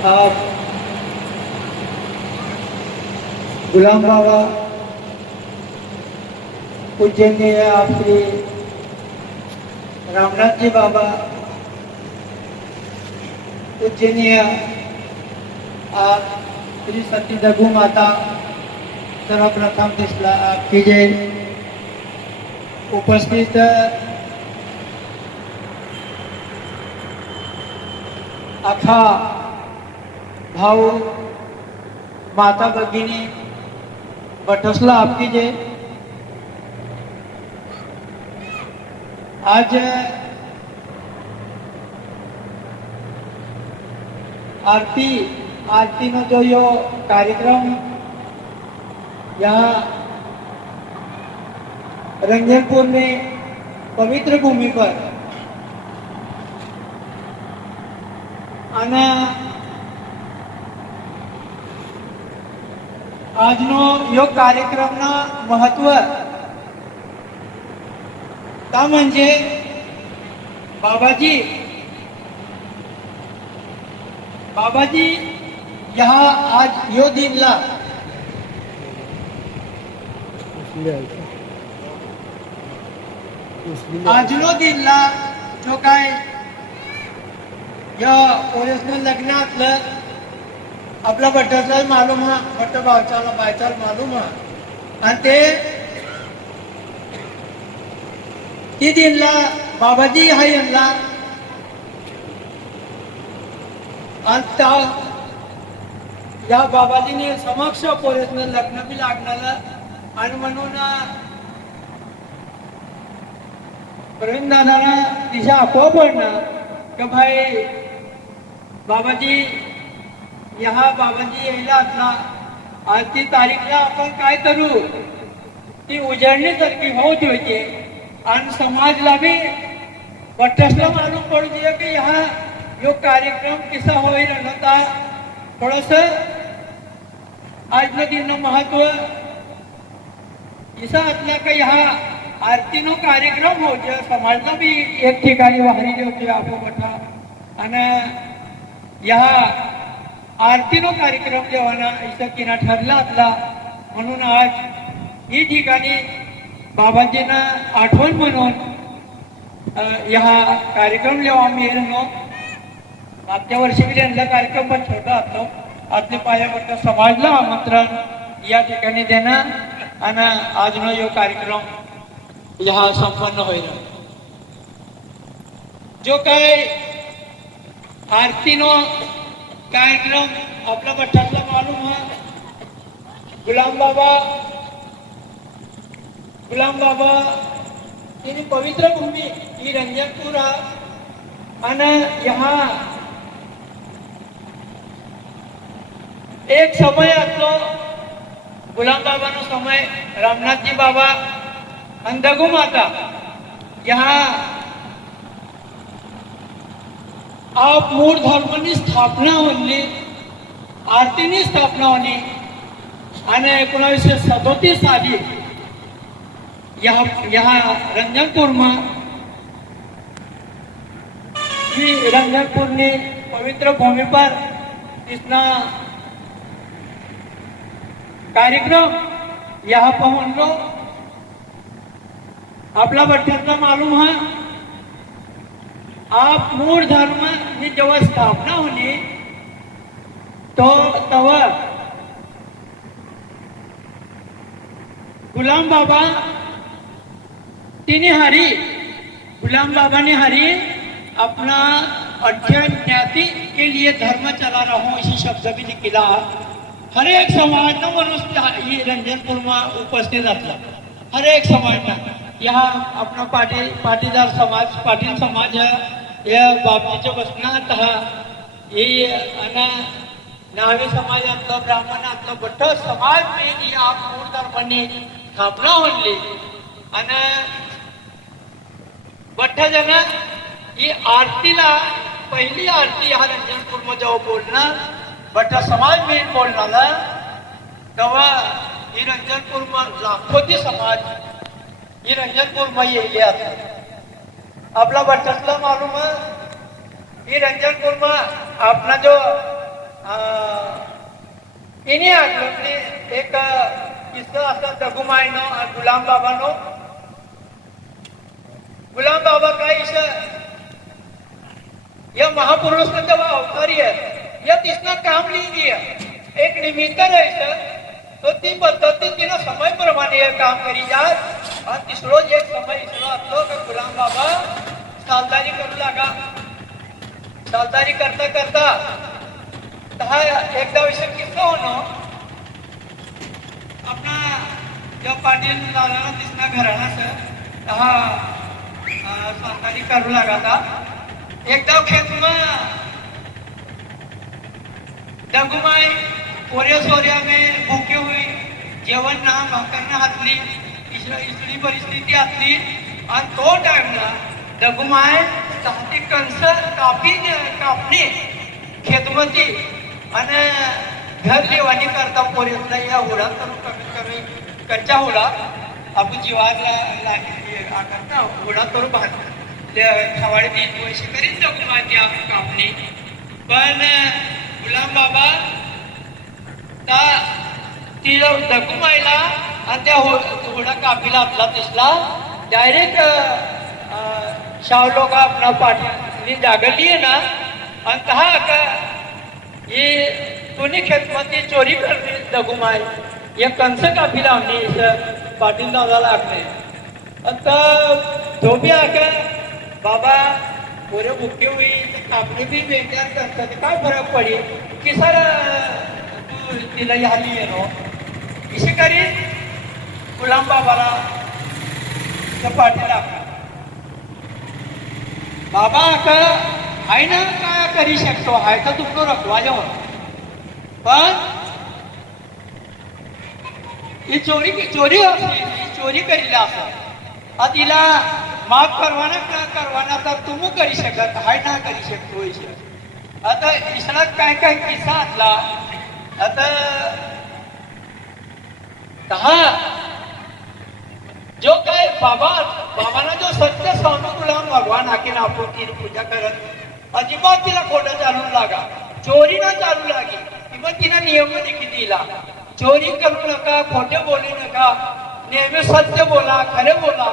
आप गुलाम बाबा पूजनीय आप श्री रामनाथ जी बाबा पूजनीय आप श्री सती दगू माता सर्वप्रथम दिसला आपकी जे उपस्थित अखा भाऊ माता भगिनी बटसला आपकी जे आज आरती नो जो यो कार्यक्रम यहाँ रंजनपुर में पवित्र भूमि पर आना आजनो यो कार्यक्रम ना महत्व का म्हणजे बाबाजी यहाँ आज यो दिनला आजनो दिनला जो काय या ओरिजिनल लग्नातलं आपला बट्टाचा मालूम हा बट्ट भावचाला बायचाल मालूम हा आणि ते ती दिनला बाबाजी हा यांना आणि या बाबाजीने समक्ष ओरिजिनल लग्न बी लागणार आणि म्हणून प्रवीण दादाला दिशा आपोआप पडणार की भाई बाबाजी यहाँ बाबाजी यायला असला आज ती तारीखला आपण काय करू ती उजळण्यासारखी होत होती आणि समाजला भी बट्टसला मालूम पडू दे की यहाँ यो कार्यक्रम किसा होईल होता थोडस आज दिन महत्व इसा असला का यहाँ आरती नो कार्यक्रम हो जो समाजला भी एक ठिकाणी वाहरी होते आपण बठा आणि यहाँ आरती नो कार्यक्रम जेव्हा इथं किना ठरला आपला म्हणून आज ही ठिकाणी बाबाजींना आठवण म्हणून यहाँ कार्यक्रम जेव्हा आम्ही येलो मागच्या वर्षी बी त्यांचा कार्यक्रम पण छोटा असतो आपल्या पायावरचा समाजला आमंत्रण या ठिकाणी देणं आणि आज नो यो कार्यक्रम यहाँ संपन्न होईल जो काय आरती नो कार्यक्रम आपला बट्टातला मालूम है गुलाम बाबा तिने पवित्र भूमि ही रंजनपुर आणि यहाँ एक समय असतो गुलाम बाबा नो समय रामनाथ जी बाबा अंधगु माता यहाँ आप मूळ धर्मांनी स्थापना होली आरतीनी स्थापना होली आणि 1937 साली यहाँ रंजनपुर में ही रंजनपुर ने पवित्र भूमि पर इसना कार्यक्रम यहाँ पहुंच लो आपला बट्टाचा मालूम है आप मूळ धर्म की जेव्हा स्थापना होली तो तवा गुलाम बाबा तिने गुलाम बाबा ने अपना अठ्यान्याति के लिए धर्म चला रहा हूँ इसी शब्द भी निकला हर एक समाज न मनुष्य ये रंजनपुर में उपस्थित असला हर एक समाज ना यहाँ अपना पाटीदार समाज पाटील समाज है या बापजीच्या वचनात हे नावे समाजातलं ब्राह्मणातलं बट्ट समाज में आप मूळ धर्मांनी स्थापना होली आणि बट्ट जन ही आरतीला पहिली आरती हा रंजनपुर मध्ये जेव्हा बोलणार बट्ट समाज में बोलणार तेव्हा ही रंजनपुर में लाखोची समाज ही रंजनपुर में येले आता आपला बट्टसला मालूम है ये रंजनपुर में अपना जो એને આગળ એક કિસ્સો असा दगुमाईनो आणि गुलाम बाबानो. गुलाम बाबा काय या महापुरुष ने तेव्हा अवतारी आहे या तिसना काम लिहिली आहे एक निमित्त राहायचं तो ती पद्धती तिनं समय प्रमाणे हे काम करी जात आणि तिसरो एक समय इसरो असतो का गुलाम बाबा सालदारी करू लागा. सालदारी करता करता हा एकदा विषय किस्सा होणं आपला जेव्हा पाटील दादाला दिसना घराणा हा सालदारी करू लागा था एकदा खेतमा दगुमाई पोरे सोऱ्या में भूके हुई जेवण ना भाकरना हातली इसली परिस्थिती असली आणि तो टाइमला दगुमाय साती कंस कापणी खेतमती आणि घर जेवणी करता पोरेसला या हुडा तर कमीत कमी कच्च्या हुडा आपण जीवाला करता हुडा तर खवाडे 3 वर्ष करीत दगुमाय त्या कापणी पण गुलाम बाबा तिला दगुमाईला आणि त्या हुडा कापीला आपला दिसला डायरेक्ट शाव लोक आपला पाठी जागरली आहे ना आणि तहा का ये कोणी खेतमध्ये चोरी करते दगुमाई या कंस कापीला आम्ही पाटील दादाला आखले आता धोबी आका बाबा पोरे भुके हुई कापणी भी वेगळ्या करतात काय फरक पडेल की सर तू तिला आली आहे नो इसे करी गुलाम बाबाला पाटील आका बाबा का आहे ना काय करी शकतो आहे तर तुमको रखवा जाऊ पण ही चोरी चोरी करीला असं तिला माफ करवाना का करवाना तर तुम करी शकत हाय ना करी शकतो आता इसला काय काय किस्सा असला आता हा जो काय बाबाला जो सत्य सांगू गुलाम भगवान आखीन आपण तिने पूजा करत अजिबात तिला खोटं चालू लागा चोरी ना चालू लागी किंवा तिला नियम देखील दिला चोरी करू नका खोटे बोलू नका नेहमी सत्य बोला खरे बोला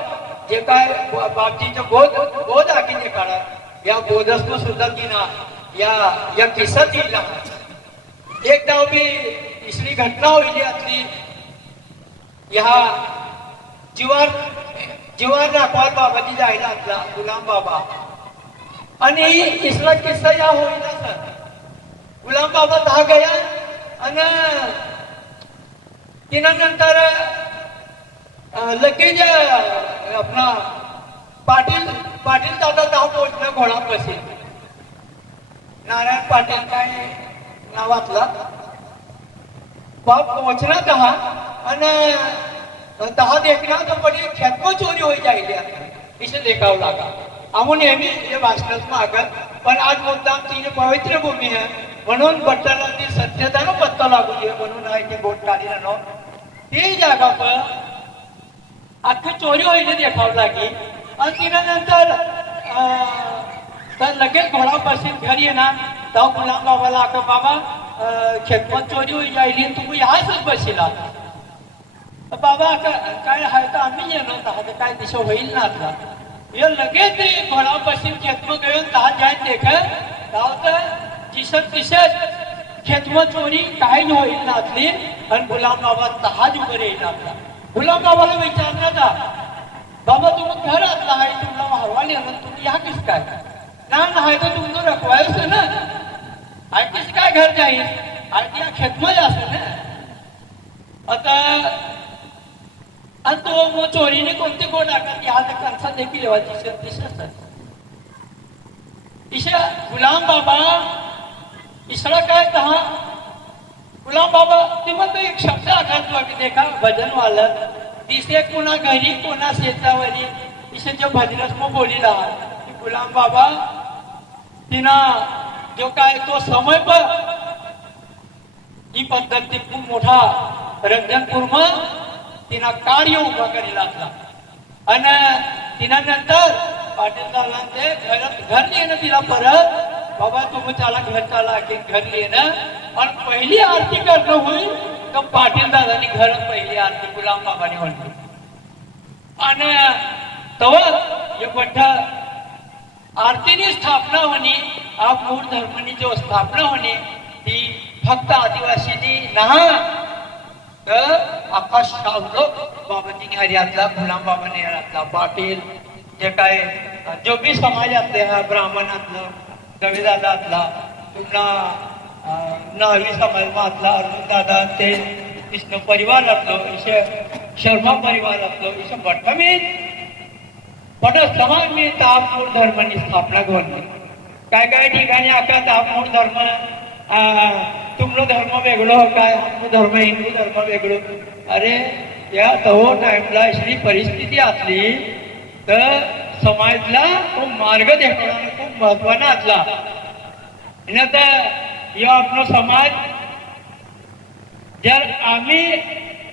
जे काय बापजीचे बोध आखीने काढा या बोधस्म सुद्धा तिना या किस्सा दिला एकदा मी इसली घटना होईल असली या जीवार राखवाल बाबाजी जायला असला गुलाम बाबा आणि इसला किस्सा या होईना सर गुलाम बाबा दहा गया आणि तिना नंतर लगेच आपला पाटील दादा दहा पोहोचला घोडा बसेल नारायण पाटील काय नावातला बाप पोहोचला दहा आणि दहा देखना तो बड़ी खेतको चोरी हो जाएगी इसे देखाव लागा आम्ही नेहमी हे भाषणात मागत पण आज मुद्दाम तिने पवित्र भूमी आहे म्हणून बट्टाला ती सत्यतानं पत्ता लागू नये म्हणून आहे ते बोट काढी नो ती जागा पण अख्खी चोरी होईल देखाव लागी आणि तिने नंतर तर लगेच घोडा बसीन घरी येणार तेव्हा गुलाम बाबाला आका बाबा खेतमत चोरी होई जायली तुम्ही ह्याच बसीला बाबा काय आहे तर आम्ही येणार आहात काय दिशा होईल ना आता हे लगेच घोडा बसीन खेतमत घेऊन दहा जायत देखत तर तिसत खेतमत चोरी काही होईल ना असली आणि गुलाम बाबा दहाच उभे येईल आपला गुलाम बाबाला विचारलं जा बाबा तुम्ही घर असला आहे तुम्हाला हरवाली तुम्ही या किस काय ना आहे तर तुमचं रखवायचं ना आणि किस काय घर जाईल आणि या खेतमत असेल ना आता आणि तो मग चोरीने कोणते कोण टाकतात ह्या कंसा देखील ईशा गुलाम बाबा इसरा काय कहा गुलाम बाबा ते म्हणतो एक शब्द आघात देखा भजन वाला तिसे कोणा घरी कोणा शेतावरी इसे जो भजनच मग बोलीला गुलाम बाबा तिना जो काय तो समय पर ही पद्धती खूप मोठा रंजनपूर्म तिना कार्य उभा करीला असला आणि तिना नंतर पाटील दादांचे घर येणं तिला परत बाबा तुम्ही त्याला घर चाला की घर येणं आणि पहिली आरती करणं होईल तर पाटील दादानी घरात पहिली आरती गुलाम बाबांनी म्हणली आणि तवर एक मोठा आरतीने स्थापना होणे आप मूळ धर्मनी जो स्थापना होणे ती फक्त आदिवासीनी नाही तर अख्खा शावलो बाबांनी हरियातला गुलाम बाबांनी हरियातला पाटील जे काय जो बी समाजातले हा ब्राह्मणातलं दवेदादातला पुन्हा नावी समाजातला अर्जुन दादा ते विष्णू परिवारातलं इशे शर्मा परिवारातलं इशे भट्ट मी पण समाज मी तापमूळ धर्मांनी स्थापना करून काय काय ठिकाणी आता तापमूळ धर्म तुमचं धर्म वेगळं काय आमचं धर्म हिंदू धर्म वेगळं अरे या तो टाइमला अशी परिस्थिती असली तर समाजला तो मार्ग देखावा खूप महत्वानं असला तर या आपला समाज जर आम्ही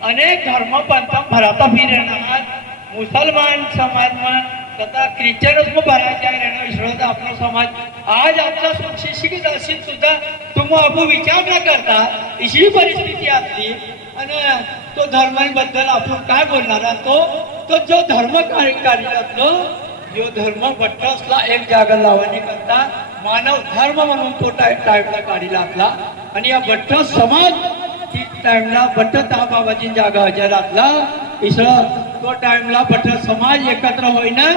अनेक धर्म पंथ भराता फिरणार मुसलमान समाज में तथा ख्रिश्चन भरायचे आहे आपला समाज आज आपला सुशिक्षित असेल सुद्धा तुम्ही आपण विचार न करता अशी परिस्थिती असली आणि तो धर्माबद्दल आपण काय बोलणार तो जो धर्म कार्यातलो जो धर्म भट्ट असला एक जागा लावणे करता मानव धर्म म्हणून तो टाइमला काढीला असला आणि या भट्ट समाज टाइमला भट्ट त्या बाबाची जागा हजर असला इसं तो टाइमला भट्ट समाज एकत्र होईना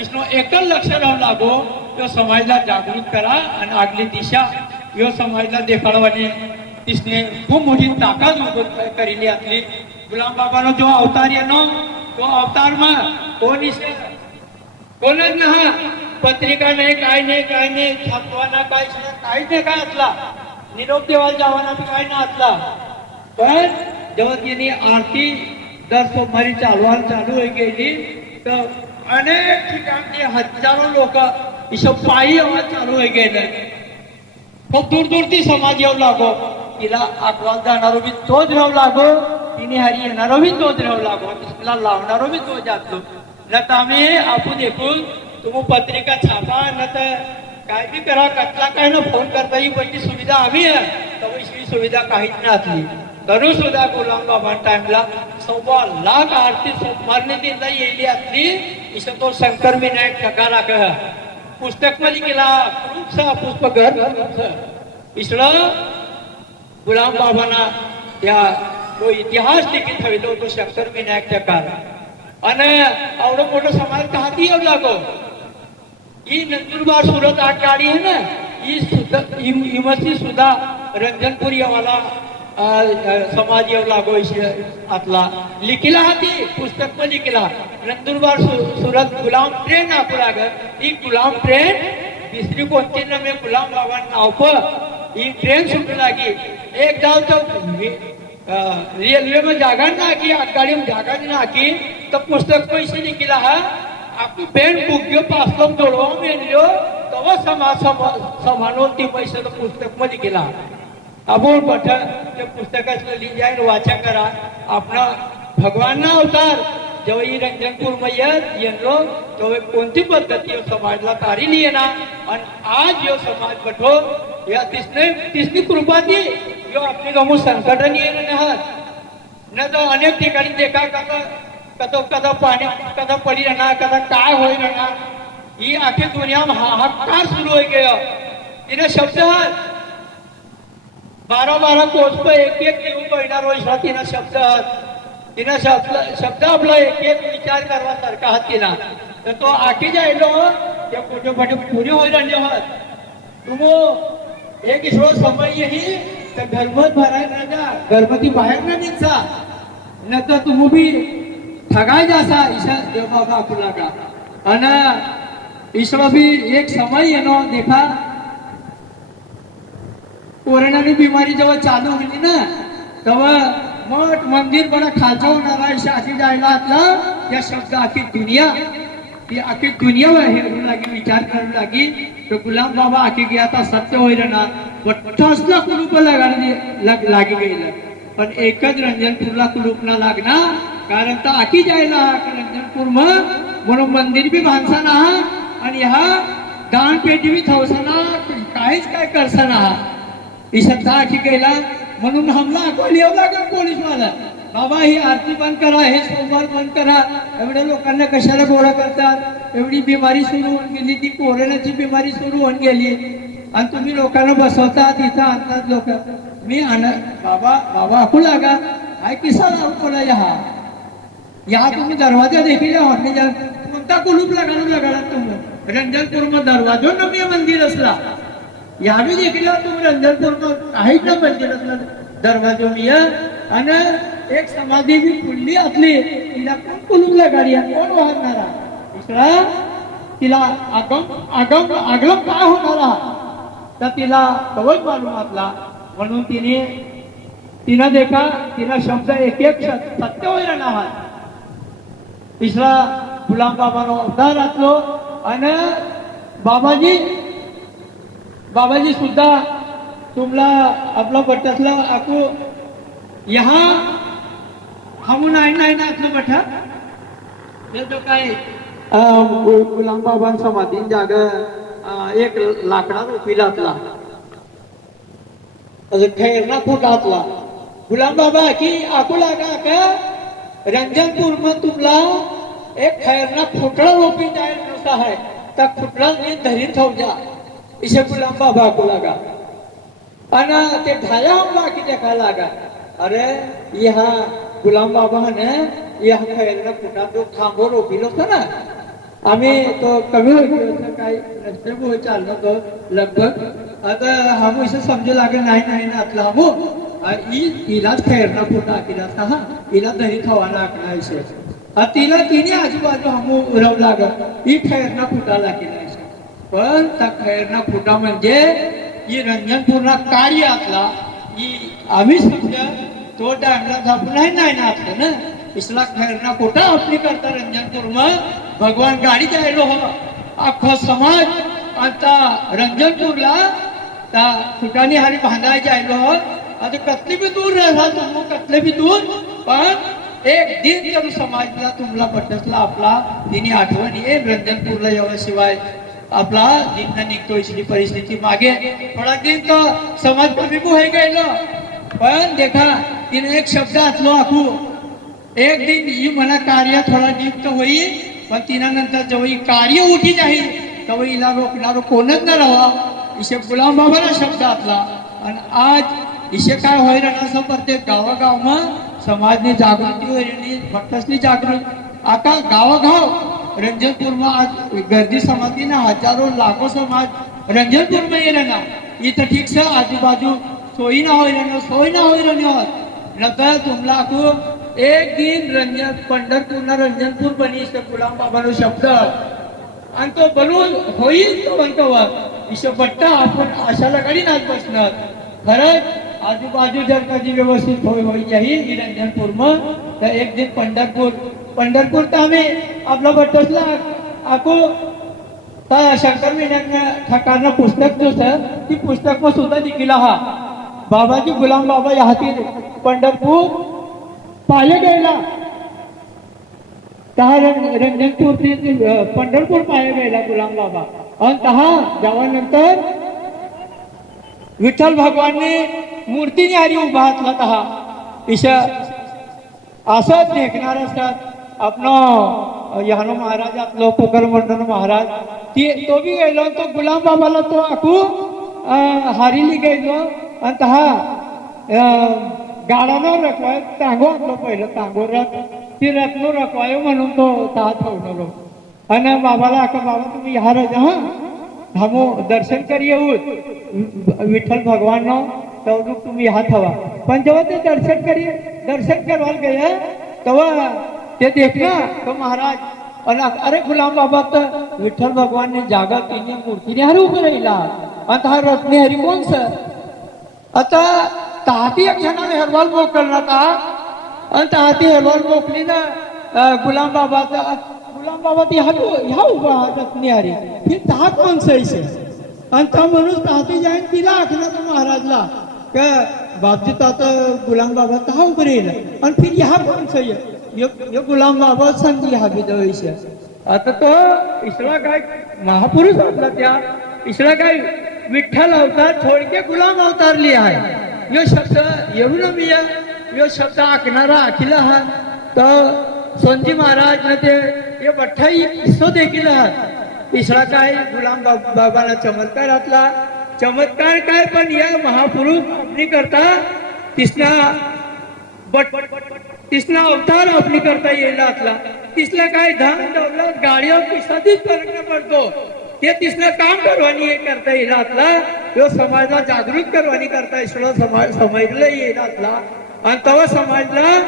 इसनो एकच लक्ष राहू लागो तो समाजला जागृत करा आणि आगली दिशा यो समाजला देखाडवाने तिसने खूप मोठी ताकद करेली असली गुलाम बाबानो जो अवतार येनो तो अवतार मा कोणच ना पत्रिका नाही काय नाही छापवाना काहीच नाही काय असला निरोप देवाला जावाना काय ना असला पण जेव्हा तिने आरती दर सोमवारी चालू होई गेली तर अनेक ठिकाणी हजारो लोक इथं पायी आवाज चालू होई गेले खूप दूर ती समाज येऊ लागो तिला अकवाल जाणारो बी तोच राहू लागो तिने हरी येणारो बी तोच राहू लागो तिला लावणारो बी तोच जातो न तर आम्ही आपण देखून तुम्ही पत्रिका छापा न तर काय बी करा कसला काय ना फोन करता येईल पण सुविधा आम्ही आहे तर ही सुविधा काहीच नसली तरी सुद्धा गुलाम बाबा टाइमला 1.25 लाख आरती सोमवारने तिला येली असली इथं तो शंकर विनायक ठकाला कह पुस्तक मध्ये केला पुष्प घर इसळं गुलाम बाबांना त्या तो इतिहास देखील ठेवलो तो शंकर विनायक ठकार आणि एवढं मोठं समाज कहाती येऊ लागो ही नंदुरबार सुरत आठ गाडी आहे ना ही सुद्धा सुद्धा रंजनपूर येवाला समाज येऊ लागो आतला लिखिला हाती पुस्तक में लिखिला नंदुरबार सुरत गुलाम ट्रेन आपण ही गुलाम ट्रेन दुसरी कोणती न मी गुलाम बाबा नाव पर ही ट्रेन सुटू लागी एक जाव तो रेल्वे में जागा ना की आगगाडी में जागा ना की तो पुस्तक पैसे लिखिला हा आपली पेन बुक पासलोक जोडवा मेनलो तवा समाज समानो ती पैसे तो पुस्तक मध्ये केला आपण पठण त्या पुस्तकाचं लिहिजाय वाचा करा आपला भगवान अवतार जेव्हा ही रंजनपूर मैयत येलो तेव्हा कोणती पद्धती समाजला तारी येणार आणि आज यो समाज बठो या तिसनी कृपा ती यो आपली गमू संकट येणार न तो अनेक ठिकाणी देखा कदा पाणी कदा पडी राहणार कदा काय होई राहणार ही आखी दुनिया में हाहाकार सुरू हो गया तिने शब्द 12 कोस पे एक लिहून बघणार हो तिनं शब्द आपला एक विचार करवा सारखा हात तिला तर तो आखी जायलो त्या कुठे पुरी होईल आहात तुम्ही एक ईश्वर समय येही तर घरमत भरायला जा घरमती बाहेर न निघा न तर तुम्ही बी ठगाय जासा ईशा देव बाबा आपला का आणि ईश्वर भी एक समय येनो देखा कोरोनाची बिमारी जेव्हा चालू होती ना तेव्हा मठ मंदिर बड़ा खालचा होणार अशी जायला आतला या शब्द आखी दुनिया हे लागी विचार करू लागी तो गुलाम बाबा आखी गया था सत्य होईल ना ठसला कुलूप लागी गेलं पण एकच रंजनपूरला कुलूप ना लागणार कारण तर आखी जायला रंजनपूर म्हणून मंदिर बी बांधसाना आणि हा दान पेटी बी थावसाना काहीच काय करसाना ईशा आखी केला म्हणून हमला कोण येऊ लागला पोलीस मला बाबा ही आरती बंद करा हे सोमवार बंद करा एवढ्या लोकांना कशाला गोळा करतात एवढी बिमारी सुरू होऊन गेली ती कोरोनाची बिमारी सुरू होऊन गेली आणि तुम्ही लोकांना बसवतात इथं आणतात लोक मी बाबा बाबा आखू लागा काय किस्सा बोला या तुम्ही दरवाजा देखील कोणता कुलूप लगाडा तुम्ही रंजनपूर में दरवाजो न मी मंदिर असला यावी देखील तुम्ही रंजनपूर में काहीच ना मंदिर असला दरवाजो मी आणि एक समाधी बी खुलली असली तिला कोण कुलूप लगाडी कोण वाहणारा दुसरा तिला आगम आगम काय होणारा तर तिला कवच मालूम असला म्हणून तिनं देखा तिला शब्द एक एक सत्य होईल नावा तिसरा गुलाम बाबानो अवतार असलो आणि बाबाजी सुद्धा तुम्हाला आपला बट्ट्यातला आकू यहाँ हमून नाही ना आपलं बठा हे जो काय गुलाम बाबा समाधीन जाग एक लाकडा उपिला असला ठेरना फुटातला गुलाम बाबा की आकू लागा का रंजनपुर में तुमला एक खैरना फुटड़ा रोपी जाए नुसा है तक फुटड़ा ने धरित हो जा इसे गुलाम बाबा को लगा अना ते ढाया हमला की देखा लगा अरे यहाँ गुलाम बाबा ने यह खैरना फुटा तो खांबो रोपी लो था ना आम्ही तो कमी हो गयो काही नसते वो चाललो तो लगभग आता हम इसे समजू लागे नाही ना अतला हमो इलाच खैरना फुटा किला हा इला दही खावा लागला इसे तिला तिने आजूबाजू हमू उरव लाग ही खैरना फुटा लागला इसे पण त्या खैरना फुटा म्हणजे ही रंजनपूरला कार्य असला ही आम्ही समजा तो टाइमला झापून नाही ना असलं ना इसला खैरना फुटा आपली करता रंजनपूर मग भगवान गाडी जायलो हो अख्खा समाज आता रंजनपूरला त्या फुटाने हारी बांधाय जायलो हो आता कतले भी दूर राहा तुम कतले भी दूर पण एक दिन जर समाजला तुमला पटसला आपला तिने आठवण येईल रंजनपूरला याशिवाय आपला दिन निघतो इथली परिस्थिती मागे थोडा दिन तो समाज कमी होई गेलो पण देखा तिने एक शब्द असलो आखू एक दिन ही मना कार्य थोडा नियुक्त होईल पण तिना नंतर जेव्हा कार्य उठी जाईल तेव्हा हिला रोखणारो कोणच न राहा इशे गुलाम बाबाला शब्द असला आणि आज इशे काय होईल असं प्रत्येक गावागाव मग समाजनी जागृती होईल भक्तसनी जागृत आता गावागाव रंजनपूर में आज गर्दी समाधी ना हजारों लाखों समाज रंजनपूर में ये रहना इथं ठीक से आजूबाजू सोयी ना होई नंतर तुमला को एक दिन पंढरपूर रंजनपूर बनी गुलाम बाबा नो शब्द आणि तो बनवून होईल तो म्हणतो इशे बट्टा आपण अशाला गाडी नाच बसणार खरंच आजूबाजू जर कधी व्यवस्थित होई जाईल रंजनपूर में तर एक दिन पंढरपूर तर आम्ही आपला बट्टसला आको शंकर विनायक ठाकरना पुस्तक जो ती पुस्तक में सुद्धा दिखिला हा बाबाजी गुलाम बाबा यातील पंढरपूर पाले गेला रंजनपूर पंढरपूर पाया गेला गुलाम बाबा आणि तहा जेव्हानंतर विठ्ठल भगवानने मूर्तीने हरी उभा असला तहा ईशा असंच देखणार असतात आपण यानो महाराज आपलं पोकर मंडळ महाराज तो बी गेलो तो गुलाम बाबाला तो आखू हारीली गेलो आणि तहा गाडानं रखवाय टांगो आपलं पहिलं टांगो रथ ती रत्नो रखवाय म्हणून तो तहा ठेवलो आणि बाबाला आका बाबा तुम्ही ह्या राजा हमो दर्शन कर येऊत विठ्ठल भगवान तेवढं तुम्ही हात हवा पण जेव्हा ते दर्शन करवायला गेले तेव्हा ते देखना तो महाराज आणि अरे गुलाम बाबा तर विठ्ठल भगवान ने जागा तिने मूर्तीने हरी उभं राहिला आणि हा रत्ने हरी कोण सर आता ताती एक जणाने हरवाल मोकलला का आणि ताती हरवाल मोकली ना गुलाम बाबा ती ह्या उभा रत्ने हरी ही ताक माणसायचे आणि त्या म्हणून ताती जाईन तिला आखला तो महाराजला का बापजी तात गुलाम बाबा तहा उभं राहिल आणि फिर ह्या माणसं ये गुलाम बाबा सांगली हा विधवैसे आता तो इसला काय महापुरुष आपला त्या इसला काय विठ्ठल अवतार छोड़ के गुलाम अवतार लिया है. यो शब्द येऊन मी यो शब्द आखणारा आखिला हा तर सोनजी महाराज ने ते ये बठ्ठाई किस्सो देखील हा. तिसरा काय गुलाम बाबाला चमत्कारातला चमत्कार काय पण या महापुरुष आपली करता तिसरा तिसरा अवतार आपली करता येईल आतला. तिसरा काय धन दौलत गाड्या पैसातीच फरक न पडतो. ते तिसरं काम करवानी करता येईल आतला. तो समाजाला जागृत करवानी करता येईल समजलं येईल आतला. आणि तेव्हा समाजला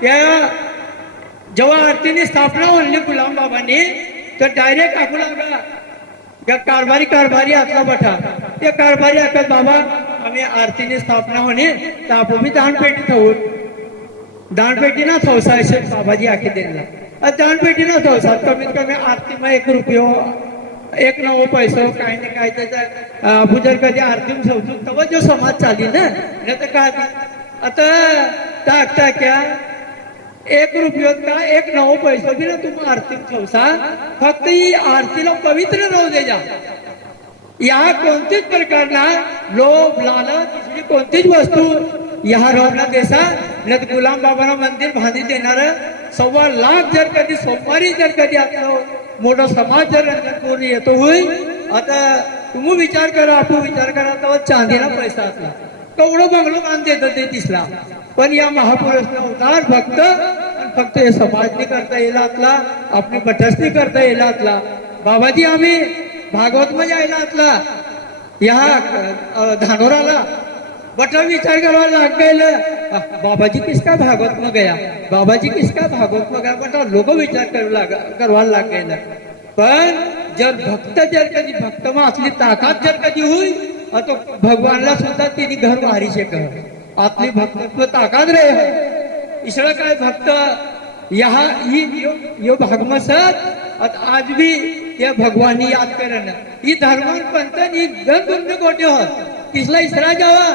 त्या जेव्हा आरतीने स्थापना होली गुलाम बाबांनी तर डायरेक्ट आखू लागला कारभारी आतला बठा. ते कारभारी आखत बाबा आम्ही आरतीने स्थापना होणे तर आपण मी दानपेटी ठेवून दानपेटी ना थवसा असे बाबाजी आखी द्यायला. दानपेटी ना थवसा कमीत कमी आरतीમાં 1 रुपयो 1 नवो पैसो काय नाही काय त्याचा आपण जर कधी आरती ठेवतो तेव्हा जो समाज चाली ना नाही तर काय आता टाकता क्या 1 रुपयो का 1 नवो पैसो बी ना तुम्ही आरती ठेवसा. फक्त ही आरतीला पवित्र राहू दे जा. या कोणत्याच प्रकारना लोभ लालच कोणतीच वस्तू या राहून देसा. नाही गुलाम बाबाला मंदिर बांधी देणार 1.25 लाख जर कधी सोमवारी जर कधी आपलं मोठा समाज जर रंजनपूर येतो होईल. आता तुम्ही विचार करा आपण विचार करा तेव्हा चांदीला पैसा असला केवढं बंगलो बांध देत ते तिसरा. पण या महापुरुषाचा अवतार फक्त हे समाजनी करता येईल आतला आपली बटसनी करता येईल आतला. बाबाजी आम्ही भागवत मध्ये यायला आतला या धानोराला बटा विचार करावा लाग गेलं. बाबाजी किसका भागवत में गया बाबाजी किसका भागवत में गया बटा लोक विचार करवा लाग गेलं. पण जर भक्त जर कधी भक्त में असली ताकद जर कधी होई तो भगवानला सुद्धा तिने घर वारी शकत आपली भक्तत्व ताकद रे. इसरा काय भक्त यहाँ यो भागमसत आज भी ये भगवानी याद करन ही धर्मान पंथन ही गंध गोटे हो तिसला इसरा जावा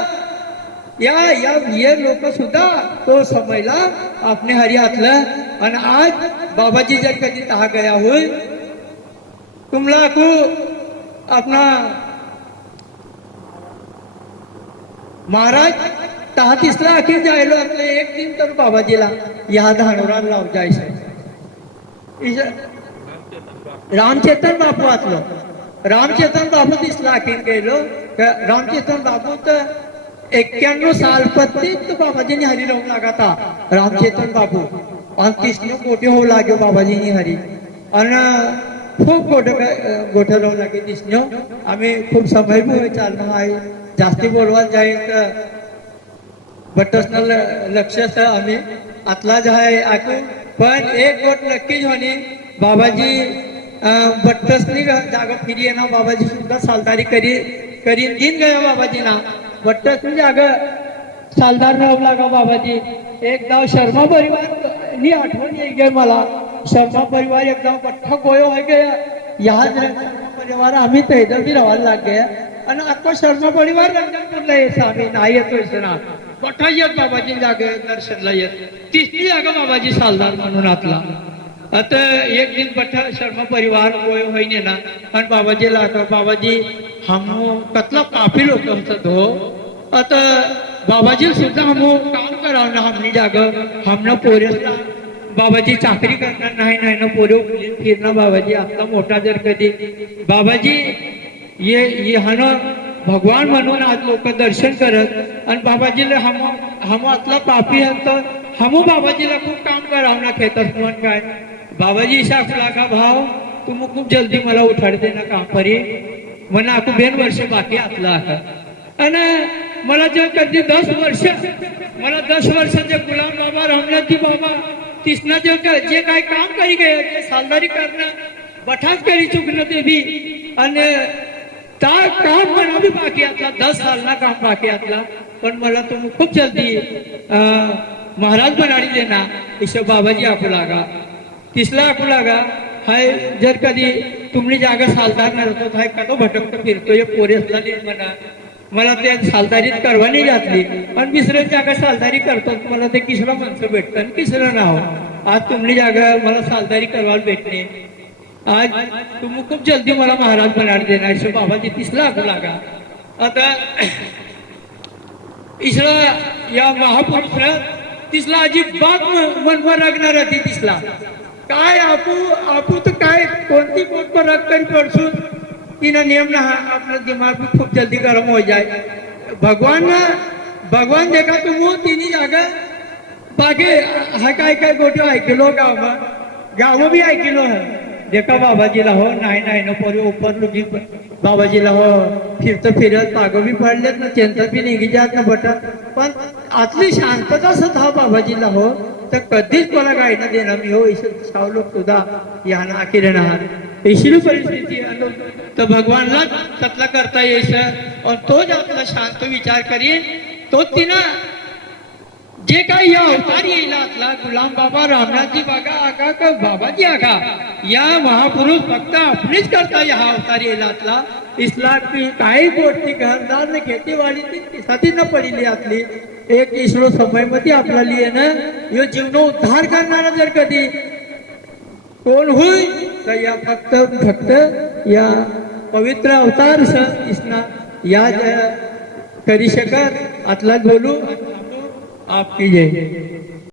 या ये लोक सुद्धा तो समयला आपने हरियातलं. आणि आज बाबाजी जर कधी तहा गया होय तुमला को अपना महाराज तहा तिसरा अखिर जायलो आपले 1 दिन तर बाबाजीला या धानोरा लाव जायचं. रामचेतन बापू आतलो रामचेतन बापू तिसरा अखिर गेलो. रामचेतन बापू तर 91 साल प्रत्येक बाबाजी ने हरी राहू लागा था रामचेतन बापू. आणि तिसने गोटे होऊ लागे बाबाजी हरी आणि खूप गोठे राहू लागे तिसने. आम्ही खूप समय भी चालणं आहे जास्ती बोलवायला जाईल तर बटसनल लक्ष आम्ही आतला जे आहे ऐकू. पण एक गोट नक्कीच होणे बाबाजी बट्टसनी जागा फिरी ना बाबाजी सुद्धा सालदारी करीन दिन गया बाबाजीना. बट्टसनी जागा सालदार राहू लागा बाबाजी. एकदा शर्मा परिवार नी आठवण येई गे मला. शर्मा परिवार एकदम बठ्ठा गोयो हो गया. यहाँ शर्मा परिवार आम्ही तैदर भी राहायला लाग गया. आणि अख्खा शर्मा परिवार रंजनपूरला येत आम्ही नाही येतो ना बठ्ठा येत बाबाजी जागे दर्शनला येत. तिसरी जागा बाबाजी सालदार म्हणून आतला. आता एक दिन बठ्ठा शर्मा परिवार गोयो होईने ना आणि बाबाजी लाग बाबाजी हम कतला काफी लोक धो. आता बाबाजी सुद्धा हम काम करावं हमनी जाग हमना पोरेसला बाबाजी चाकरी करणार नाही ना पोरे फिरणं बाबाजी आपला मोठा जर कधी बाबाजी ये हन भगवान म्हणून आज लोक दर्शन करत आणि बाबाजीला हम आतला पापी तर हम बाबाजीला खूप काम करावं ना खेतस म्हणून काय बाबाजी साखला का भाव तुम खूप जल्दी मला उठाड दे ना काम परी म्हणा आपू 2 वर्ष बाकी आतला आता. आणि मला जे कधी 10 वर्षाचे गुलाम बाबा रामनाथजी बाबा तिसना जे काय काम करी गए जे सालदारी करणं बठाच करी चुकणं ते भी आणि त्या काम म्हणा भी बाकी आतला 10 सालना काम बाकी आतला. पण मला तुम्ही खूप जल्दी महाराज बनाडी देना इसे बाबाजी आखू लागा तिसला आखू लागा. हाय जर कधी तुम्ही जागा सालदार नसतो हाय कतो भटकतो फिरतोय पोरेसला म्हणा मला ते सालदारीत करवानी घातली आणि दुसऱ्या जागा सालदारी करतो मला ते किसरा माणसं भेटतं आणि किसरं नाव. आज तुम्ही जागा मला सालदारी करवायला भेटणे. आज तुम्ही खूप जल्दी मला महाराज बनाड देणार बाबाजी तिसला आखू लागा. आता इसला या महापुरुषला तिसला अजिबात मनभर लागणार ती तिसला काय आपू तर काय कोणती पोट पर रख कर पड़सू तिना नियम ना अपना दिमाग भी खूब जल्दी गर्म हो जाए भगवान देखा तुम तिन्ही जागा बाकी हा काय गोष्टी ऐकलो गाव भी ऐकलो है देखा बाबाजीला हो नाही ना पोरी ऊपर लुकी बाबाजीला हो फिरत पागो भी पडलेत ना त्यांचं बी निघी जात ना बटन पण आतली शांतता सुद्धा बाबाजीला हो तर कधीच मला काही ना देणार मी हो ईश्वर सावलो तुझा या ना किरण ईश्वरी परिस्थिती आलो तर भगवानला कतला करता येस और तोच आपला शांत विचार करीन तो तिनं जे काही या अवतार येईल आतला गुलाम बाबा रामनाथजी बागा आगा का बाबाजी आगा या महापुरुष फक्त आपलीच करता या अवतार येईल आतला इसला की काही गोष्टी घरदार ने खेतीवाडी ती न पडली आतली एक ईश्वर समय मध्ये आपला लिये ना यो जीवन उद्धार करणारा जर कधी कोण होईल तर या फक्त या पवित्र अवतार इसना या करी शकत आतला बोलू आपकी जय